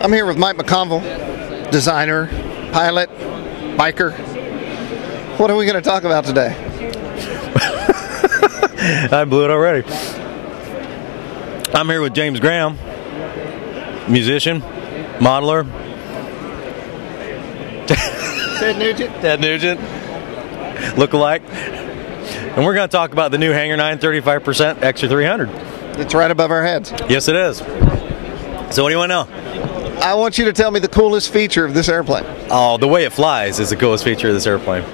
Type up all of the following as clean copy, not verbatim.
I'm here with Mike McConville, designer, pilot, biker. What are we going to talk about today? I blew it already. I'm here with James Graham, musician, modeler. Ted Nugent, look-alike. And we're going to talk about the new Hangar 9 35% Extra 300. It's right above our heads. Yes, it is. So what do you want to know? I want you to tell me the coolest feature of this airplane. Oh, the way it flies is the coolest feature of this airplane.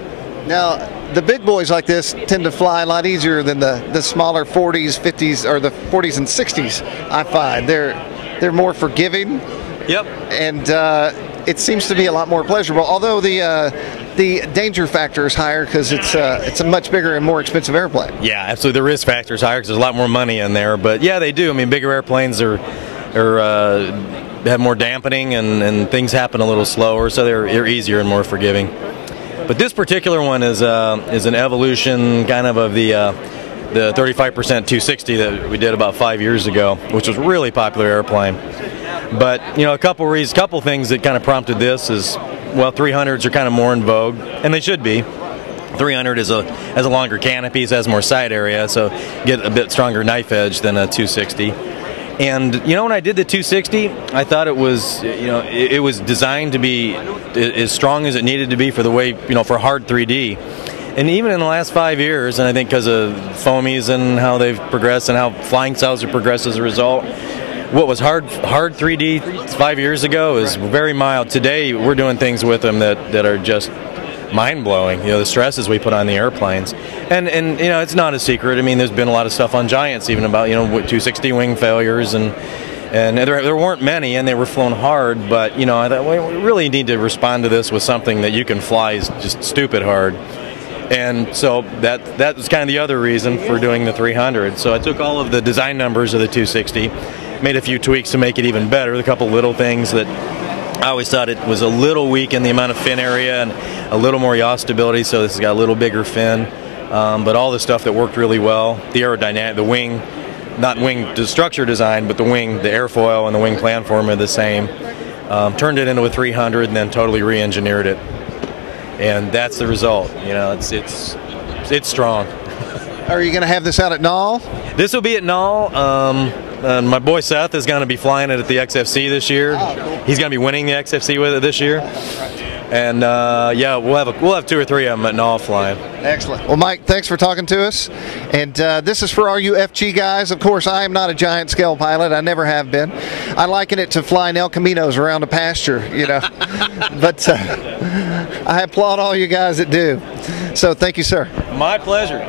Now, the big boys like this tend to fly a lot easier than the smaller 40s, 50s, or the 40s and 60s, I find. They're more forgiving. Yep. And it seems to be a lot more pleasurable, although the danger factor is higher because it's a much bigger and more expensive airplane. Yeah, absolutely. The risk factor is higher because there's a lot more money in there. But yeah, they do. I mean, bigger airplanes have more dampening and things happen a little slower, so they're easier and more forgiving. But this particular one is an evolution kind of the 35% 260 that we did about 5 years ago, which was a really popular airplane. But you know, a couple things that kind of prompted this is, well, 300s are kind of more in vogue, and they should be. 300 has a longer canopy, has more side area, so get a bit stronger knife edge than a 260. And you know, when I did the 260, I thought it was, you know, it was designed to be as strong as it needed to be for the way, you know, for hard 3D. And even in the last 5 years, and I think because of foamies and how they've progressed and how flying styles have progressed as a result, what was hard 3D 5 years ago is very mild. Today, we're doing things with them that are just mind-blowing. You know, the stresses we put on the airplanes, and you know, it's not a secret. I mean, there's been a lot of stuff on Giants, even about, you know, 260 wing failures, and there weren't many, and they were flown hard. But you know, I thought, well, we really need to respond to this with something that you can fly just stupid hard. And so that was kind of the other reason for doing the 300. So I took all of the design numbers of the 260, made a few tweaks to make it even better. A couple little things that I always thought it was a little weak in the amount of fin area and a little more yaw stability, so this has got a little bigger fin. But all the stuff that worked really well, the aerodynamic, the wing, not wing structure design, but the wing, the airfoil and the wing planform are the same. Turned it into a 300 and then totally re-engineered it. And that's the result. You know, it's strong. Are you going to have this out at Knoll? This will be at Knoll. My boy Seth is going to be flying it at the XFC this year. Oh, cool. He's going to be winning the XFC with it this year. And yeah, we'll have 2 or 3 of them at Knoll flying. Excellent. Well, Mike, thanks for talking to us. And this is for all you FG guys. Of course, I am not a giant scale pilot. I never have been. I liken it to flying El Caminos around a pasture, you know. But I applaud all you guys that do. So thank you, sir. My pleasure.